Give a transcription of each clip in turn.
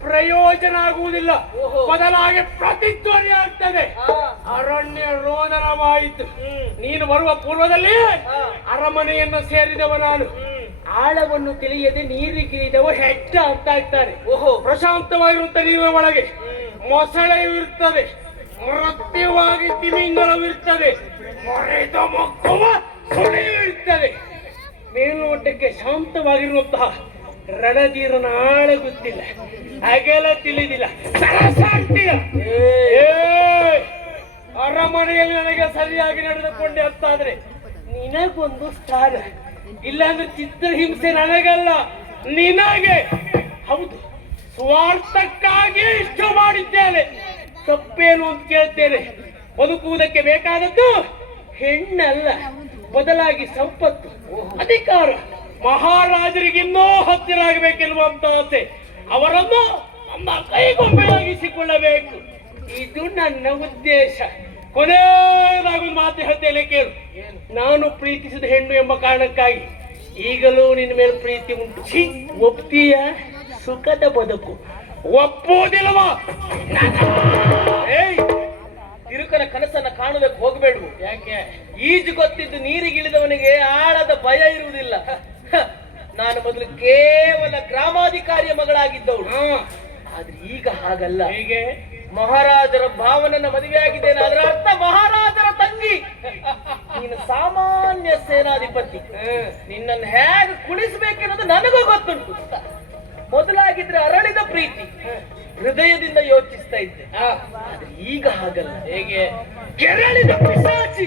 ಪ್ರಯೋಜನ ಆಗುವುದಿಲ್ಲ. ಬದಲಾಗಿ ಪ್ರತಿಧ್ವನಿ ಆಗ್ತದೆ. ಅರಣ್ಯ ರೋದನವಾಯಿತು. ನೀನು ಬರುವ ಪೂರ್ವದಲ್ಲಿ. ಅರಮನೆಯನ್ನು ಸೇರಿದವ ನಾನು. ಆಳವನ್ನು ತಿಳಿಯದೆ ನೀರಿಗಿಳಿದವ ಹೆಚ್ಚ ಅಂತ ಇದ್ದಾರೆ ಓಹೋ. ಪ್ರಶಾಂತವಾಗಿರುವಂತ ನೀರಿನ ಒಳಗೆ. ಮೊಸಳೆ ಮೊಸಳೆಯು ಇರ್ತದೆ. ಮೃತ್ಯವಾಗಿ ತಿಮಿಂಗಲವಿರ್ತದೆ ಮೊರೆದ ಮಕ್ಕವ ಸುಳಿಯು ಇರ್ತದೆ. ಮೇಲ್ನೋಟಕ್ಕೆ ಶಾಂತವಾಗಿರುವಂತಹ ರಣಧೀರನ ನಾಳೆ ಗೊತ್ತಿಲ್ಲ. ಅಗಲ ತಿಳಿದಿಲ್ಲ. ಸರಸಾಗ್ತೀಯ ಏ, ಅರಮನೆಯಲ್ಲಿ ನನಗೆ ಸರಿಯಾಗಿ ನಡೆದುಕೊಂಡೆ ಅಂತಾದ್ರೆ ನಿನಗೊಂದು ಸ್ಥಾನ. ಇಲ್ಲಾಂದ್ರೆ ಚಿತ್ರಹಿಂಸೆ ನನಗಲ್ಲ. ನಿನಗೆ. ಹೌದು. ಸ್ವಾರ್ಥಕ್ಕಾಗಿ ಇಷ್ಟ ಮಾಡಿದ್ದೇನೆ. ತಪ್ಪೇನು ಅಂತ ಕೇಳ್ತೇನೆ. ಬದುಕುವುದಕ್ಕೆ ಬೇಕಾದದ್ದು ಹೆಣ್ಣಲ್ಲ. ಬದಲಾಗಿ ಸಂಪತ್ತು ಅಧಿಕಾರ. ಮಹಾರಾಜರಿಗಿನ್ನೂ ಹತ್ತಿರ ಆಗಬೇಕೆನ್ನುವಂತ ಆಸೆ. ಅವರನ್ನು ನಮ್ಮ ಕೈಗೊಂಬೆಯಾಗಿಸಿಕೊಳ್ಳಬೇಕು ಇದು ನನ್ನ ಉದ್ದೇಶ. ಕೊನೆಯದಾಗಿ ಒಂದು ಮಾತು ಹೇಳ್ತೇನೆ ಕೇಳು. ನಾನು ಪ್ರೀತಿಸಿದ ಹೆಣ್ಣು ಎಂಬ ಕಾರಣಕ್ಕಾಗಿ ಈಗಲೂ ನಿನ್ನ ಮೇಲೆ ಪ್ರೀತಿ ಉಂಟು. ಒಪ್ತೀಯ? ಸುಖದ ಬದುಕು. ಒಪ್ಪುವುದಿಲ್ವಾ ತಿರುಕನ ಕನಸನ್ನ ಕಾಣುವುದಕ್ಕೆ ಹೋಗಬೇಡು ಯಾಕೆ ಈಜು ಗೊತ್ತಿದ್ದು ನೀರಿಗಿಳಿದವನಿಗೆ ಆಳದ ಭಯ ಇರುವುದಿಲ್ಲ. ನಾನು ಮೊದಲು ಕೇವಲ ಗ್ರಾಮಾಧಿಕಾರಿಯ ಮಗಳಾಗಿದ್ದವಳು. ಆದ್ರೆ ಈಗ ಹಾಗಲ್ಲ. ಹೀಗೆ? ಮಹಾರಾಜರ ಭಾವನನ್ನ ಮದುವೆಯಾಗಿದ್ದೇನೆ ಅದರ ಅರ್ಥ ಮಹಾರಾಜರ ತಂಗಿ. ನೀನು ಸಾಮಾನ್ಯ ಸೇನಾಧಿಪತಿ. ನಿನ್ನನ್ನು ಹೇಗೆ ಕುಣಿಸಬೇಕೆನ್ನೋದು ನನಗೂ ಗೊತ್ತುಂಟು ಮೊದಲಾಗಿದ್ರೆ ಅರಳಿದ ಪ್ರೀತಿ. ಹೃದಯದಿಂದ ಯೋಚಿಸ್ತಾ ಇದ್ದೆ. ಈಗ ಹಾಗಲ್ಲ. ಹೇಗೆ? ಕೆರಳಿದ ಪಿಶಾಚಿ.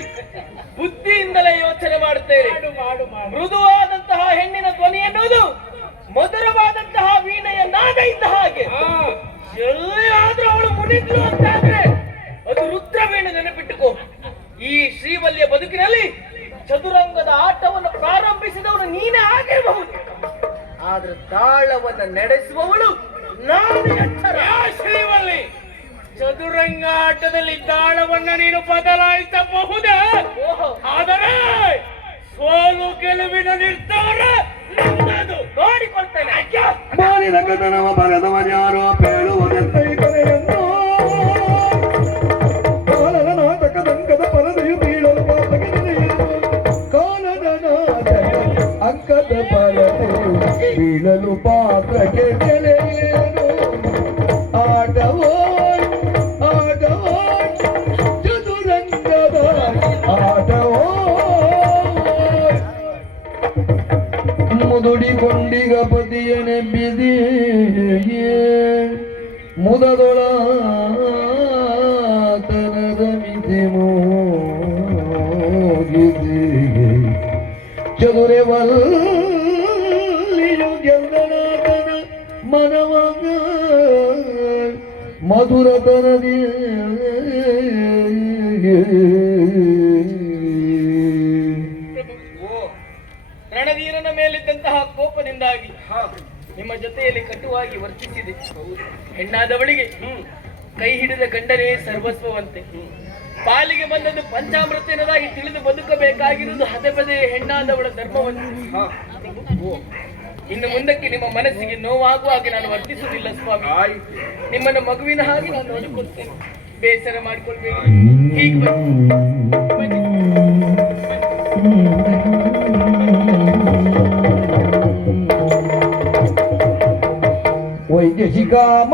ಬುದ್ಧಿಯಿಂದಲೇ ಯೋಚನೆ ಮಾಡುತ್ತೇವೆ. ಮಾಡು ಮಾಡು ಮಾಡು. ಮೃದುವಾದಂತಹ ಹೆಣ್ಣಿನ ಧ್ವನಿ ಎನ್ನುವುದು ಮಧುರವಾದಂತಹ ವೀಣೆಯ ನಾದ ಇದ್ದ ಹಾಗೆ ಎಲ್ಲಾದ್ರೂ ಅವಳು ಮುನಿದ್ಲು ಅಂತಾದ್ರೆ ಅದು ರುದ್ರವೀಣೆ ನೆನಪಿಟ್ಟುಕೋ. ಈ ಶ್ರೀವಲ್ಯ ಬದುಕಿನಲ್ಲಿ ಚದುರಂಗದ ಆಟವನ್ನು ಪ್ರಾರಂಭಿಸಿದವನು ನೀನೇ ಆಗಿರಬಹುದು. ಆದ್ರೆ ತಾಳವನ್ನು ನಡೆಸುವವಳು ನಾನು ಎಚ್ಚರ ಶ್ರೀವಲ್ಲಿ? ಚದುರಂಗ ಆಟದಲ್ಲಿ ತಾಳವನ್ನ ನೀನು ಬದಲಾಯಿಸಬಹುದೇ? ಆದರೆ ಸೋಲು ಗೆಲುವಿನ ನಿರ್ಧಾರ ನನ್ನದು. ನೋಡಿಕೊಳ್ತೇನೆ. ಬರೆದವನ್ಯಾರೋ ಕೊನೆಯನ್ನು ನಾಟಕ ದಂಕದ ಪರದೆಯು ಬೀಳಲು ನಾಟಕ ಅಂಕದ ಪರದೆಯು ಬೀಳಲು ಪಾತ್ರಕ್ಕೆ ಮುದುಡಿ ಕೊಂಡಿಗ ಪತಿಯನೆ ಬಿದಿಯೇ ಮುದದೊಳ ತನದ ಮಿತಿ ಮೋಗಿದೆ ಚದುರೆ ವಲ್ಲಿಯು ಗೆಲ್ಲನಾಥನ ಮನವಾಗ ಮೇಲಿದ್ದಂತಹ ಕೋಪದಿಂದಾಗಿ ನಿಮ್ಮ ಜೊತೆಯಲ್ಲಿ ಕಟುವಾಗಿ ವರ್ತಿಸಿದೆ. ಹೆಣ್ಣಾದವಳಿಗೆ ಕೈ ಹಿಡಿದ ಗಂಡನೇ ಸರ್ವಸ್ವವಂತೆ. ಪಾಲಿಗೆ ಬಂದದ್ದು ಪಂಚಾಮೃತ ಎನ್ನದಾಗಿ ತಿಳಿದು ಬದುಕಬೇಕಾಗಿರುವುದು ಹದಬದೆ ಹೆಣ್ಣಾದವಳ ಧರ್ಮವಂತೆ. ಇನ್ನು ಮುಂದಕ್ಕೆ ನಿಮ್ಮ ಮನಸ್ಸಿಗೆ ನೋವಾಗುವ ಹಾಗೆ ನಾನು ವರ್ತಿಸುವುದಿಲ್ಲ ಸ್ವಾಮಿ. ನಿಮ್ಮನ್ನು ಮಗುವಿನ ಹಾಗೆ ನಾನು ನೋಡಿಕೊಳ್ತೇನೆ. ಬೇಸರ ಮಾಡಿಕೊಳ್ಬೇಕು. ಹೀಗೆ ಬನ್ನಿ. ವೈದೇಶಿಕ ಮಣಿಯೋ